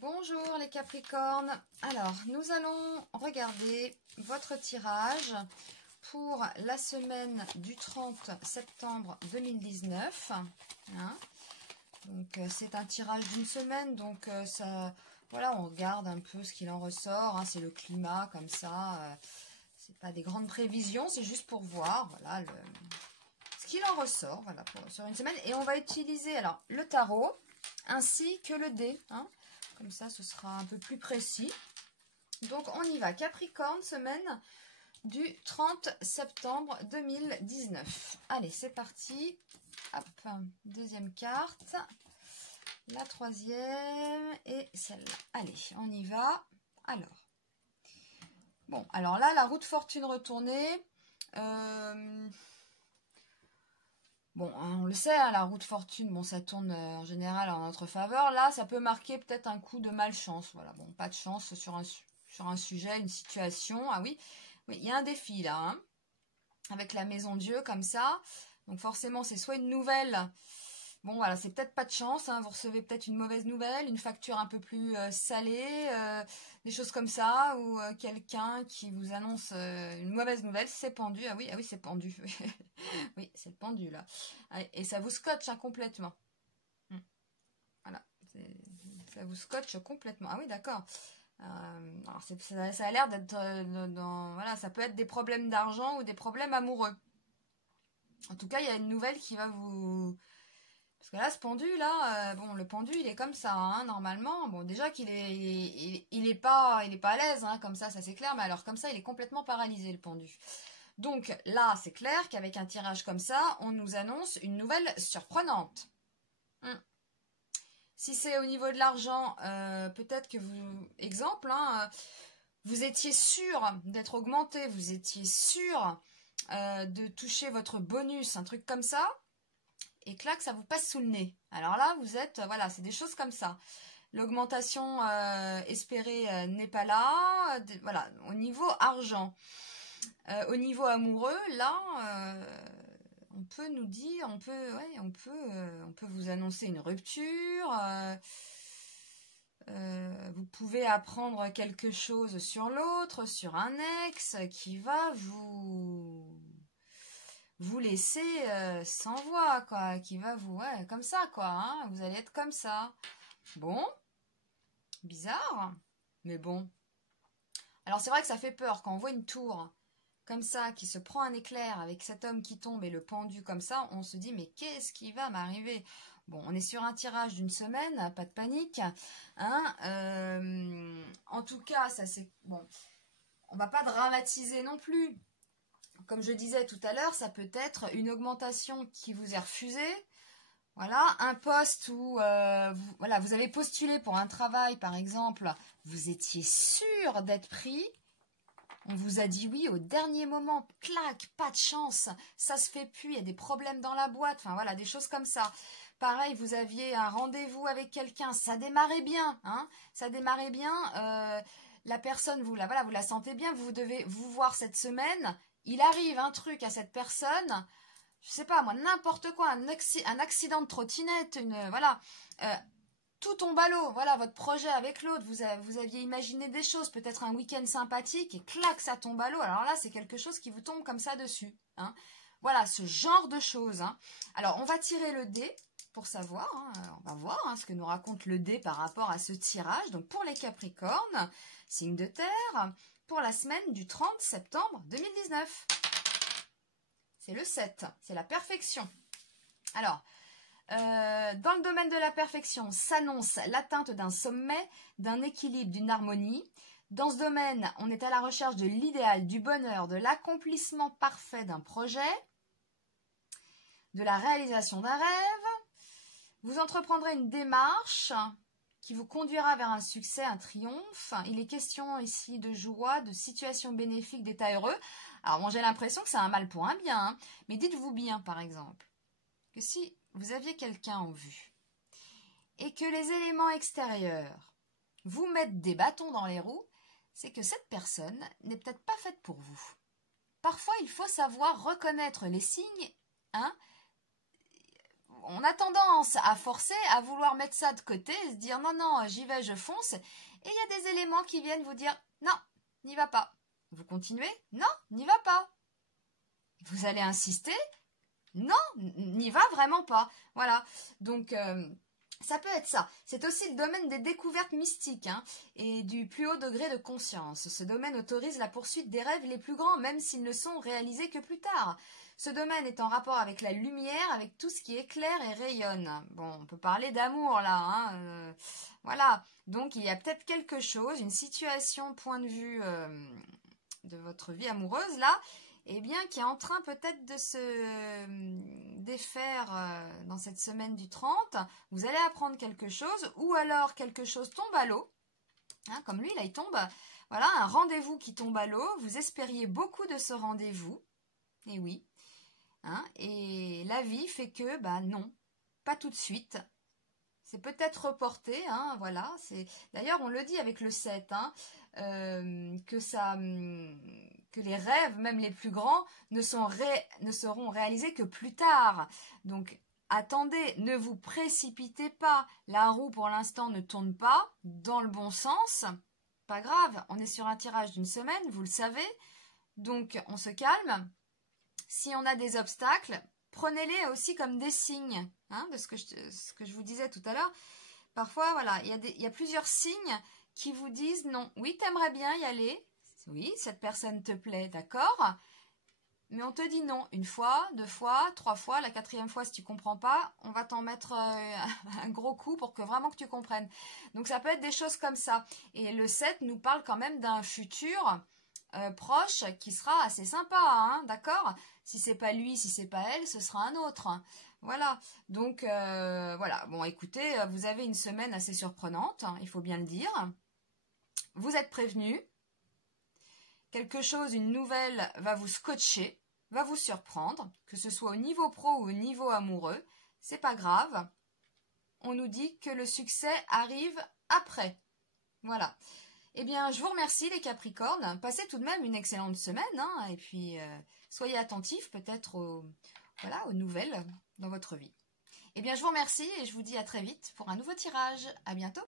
Bonjour les Capricornes. Alors, nous allons regarder votre tirage pour la semaine du 30 septembre 2019. Donc, c'est un tirage d'une semaine, donc ça, voilà, on regarde un peu ce qu'il en ressort. Hein, c'est le climat comme ça. C'est pas des grandes prévisions, c'est juste pour voir, voilà, ce qu'il en ressort, voilà, sur une semaine. Et on va utiliser alors le tarot ainsi que le dé. Hein. Comme ça, ce sera un peu plus précis. Donc, on y va. Capricorne, semaine du 30 septembre 2019. Allez, c'est parti. Hop, deuxième carte. La troisième et celle-là. Allez, on y va. Alors. Bon, alors là, la roue de fortune retournée. Bon, on le sait, hein, la roue de fortune, bon, ça tourne en général en notre faveur. Là, ça peut marquer peut-être un coup de malchance. Voilà, bon, pas de chance sur un sujet, une situation. Ah oui, il y a un défi là, hein, avec la maison Dieu comme ça. Donc forcément, c'est soit une nouvelle. Bon, voilà, c'est peut-être pas de chance. Hein, vous recevez peut-être une mauvaise nouvelle, une facture un peu plus salée, des choses comme ça, ou quelqu'un qui vous annonce une mauvaise nouvelle. C'est pendu. Ah oui, c'est pendu. Oui, c'est le pendu là. Et ça vous scotche hein, complètement. Voilà, ça vous scotche complètement. Ah oui, d'accord. Alors ça a l'air d'être voilà, ça peut être des problèmes d'argent ou des problèmes amoureux. En tout cas, il y a une nouvelle qui va vous... Parce que là, ce pendu, là, bon, le pendu, il est comme ça, hein, normalement. Bon, déjà qu'il est, il est pas à l'aise, hein, comme ça c'est clair. Mais alors, comme ça, il est complètement paralysé, le pendu. Donc là, c'est clair qu'avec un tirage comme ça, on nous annonce une nouvelle surprenante. Si c'est au niveau de l'argent, peut-être que vous... Exemple, hein, vous étiez sûr d'être augmenté, vous étiez sûr de toucher votre bonus, un truc comme ça, et clac, ça vous passe sous le nez. Alors là, vous êtes... voilà, c'est des choses comme ça. L'augmentation espérée n'est pas là. Voilà, au niveau argent. Au niveau amoureux, là, on peut nous dire, on peut vous annoncer une rupture. Vous pouvez apprendre quelque chose sur l'autre, sur un ex qui va vous laisser sans voix, quoi, qui va vous, ouais, comme ça, quoi, hein, vous allez être comme ça. Bon, bizarre, mais bon. Alors c'est vrai que ça fait peur quand on voit une tour comme ça, qui se prend un éclair avec cet homme qui tombe et le pendu comme ça, on se dit mais qu'est-ce qui va m'arriver? Bon, on est sur un tirage d'une semaine, pas de panique. Hein, en tout cas, ça c'est... Bon, on va pas dramatiser non plus. Comme je disais tout à l'heure, ça peut être une augmentation qui vous est refusée. Voilà, un poste où voilà, vous avez postulé pour un travail, par exemple, vous étiez sûr d'être pris. On vous a dit oui au dernier moment, clac, pas de chance, ça se fait plus, il y a des problèmes dans la boîte, enfin voilà, des choses comme ça. Pareil, vous aviez un rendez-vous avec quelqu'un, ça démarrait bien, hein, ça démarrait bien, la personne, vous la sentez bien, vous devez vous voir cette semaine, il arrive un truc à cette personne, je sais pas moi, n'importe quoi, un accident de trottinette, voilà, tout tombe à l'eau, voilà, votre projet avec l'autre, vous aviez imaginé des choses, peut-être un week-end sympathique, et clac, ça tombe à l'eau. Alors là, c'est quelque chose qui vous tombe comme ça dessus. Hein. Voilà, ce genre de choses. Hein. Alors, on va tirer le dé pour savoir, hein, on va voir hein, ce que nous raconte le dé par rapport à ce tirage. Donc, pour les Capricornes, signe de terre, pour la semaine du 30 septembre 2019. C'est le 7, c'est la perfection. Alors... dans le domaine de la perfection, s'annonce l'atteinte d'un sommet, d'un équilibre, d'une harmonie. Dans ce domaine, on est à la recherche de l'idéal, du bonheur, de l'accomplissement parfait d'un projet, de la réalisation d'un rêve. Vous entreprendrez une démarche qui vous conduira vers un succès, un triomphe. Il est question ici de joie, de situation bénéfique, d'état heureux. Alors moi j'ai l'impression que c'est un mal pour un bien, hein. Mais dites-vous bien par exemple que si vous aviez quelqu'un en vue et que les éléments extérieurs vous mettent des bâtons dans les roues, c'est que cette personne n'est peut-être pas faite pour vous. Parfois, il faut savoir reconnaître les signes, hein, on a tendance à forcer, à vouloir mettre ça de côté, et se dire non, non, j'y vais, je fonce. Et il y a des éléments qui viennent vous dire non, n'y va pas. Vous continuez? Non, n'y va pas. Vous allez insister? Non, n'y va vraiment pas. Voilà, donc ça peut être ça. C'est aussi le domaine des découvertes mystiques hein, et du plus haut degré de conscience. Ce domaine autorise la poursuite des rêves les plus grands, même s'ils ne sont réalisés que plus tard. Ce domaine est en rapport avec la lumière, avec tout ce qui éclaire et rayonne. Bon, on peut parler d'amour là, hein, voilà. Donc il y a peut-être quelque chose, une situation, point de vue de votre vie amoureuse là, eh bien, qui est en train peut-être de se défaire dans cette semaine du 30. Vous allez apprendre quelque chose, ou alors quelque chose tombe à l'eau. Hein, comme lui, là, il tombe. Voilà, un rendez-vous qui tombe à l'eau. Vous espériez beaucoup de ce rendez-vous. Et oui. Hein, et la vie fait que, bah non, pas tout de suite. C'est peut-être reporté, hein, voilà. D'ailleurs, on le dit avec le 7, hein, que les rêves, même les plus grands, ne seront réalisés que plus tard. Donc, attendez, ne vous précipitez pas. La roue, pour l'instant, ne tourne pas dans le bon sens. Pas grave, on est sur un tirage d'une semaine, vous le savez. Donc, on se calme. Si on a des obstacles, prenez-les aussi comme des signes, hein, de ce que je vous disais tout à l'heure. Parfois, voilà, il y a plusieurs signes qui vous disent non. Oui, t'aimerais bien y aller. Oui, cette personne te plaît, d'accord. Mais on te dit non. Une fois, 2 fois, 3 fois. La 4e fois, si tu comprends pas, on va t'en mettre un gros coup pour que vraiment que tu comprennes. Donc, ça peut être des choses comme ça. Et le 7 nous parle quand même d'un futur proche qui sera assez sympa, hein, d'accord. Si c'est pas lui, si c'est pas elle, ce sera un autre. Voilà. Donc, voilà. Bon, écoutez, vous avez une semaine assez surprenante, hein, il faut bien le dire. Vous êtes prévenus. Quelque chose, une nouvelle va vous scotcher, va vous surprendre, que ce soit au niveau pro ou au niveau amoureux, c'est pas grave. On nous dit que le succès arrive après. Voilà. Eh bien, je vous remercie les Capricornes. Passez tout de même une excellente semaine, hein, et puis soyez attentifs peut-être aux nouvelles dans votre vie. Eh bien, je vous remercie et je vous dis à très vite pour un nouveau tirage. À bientôt.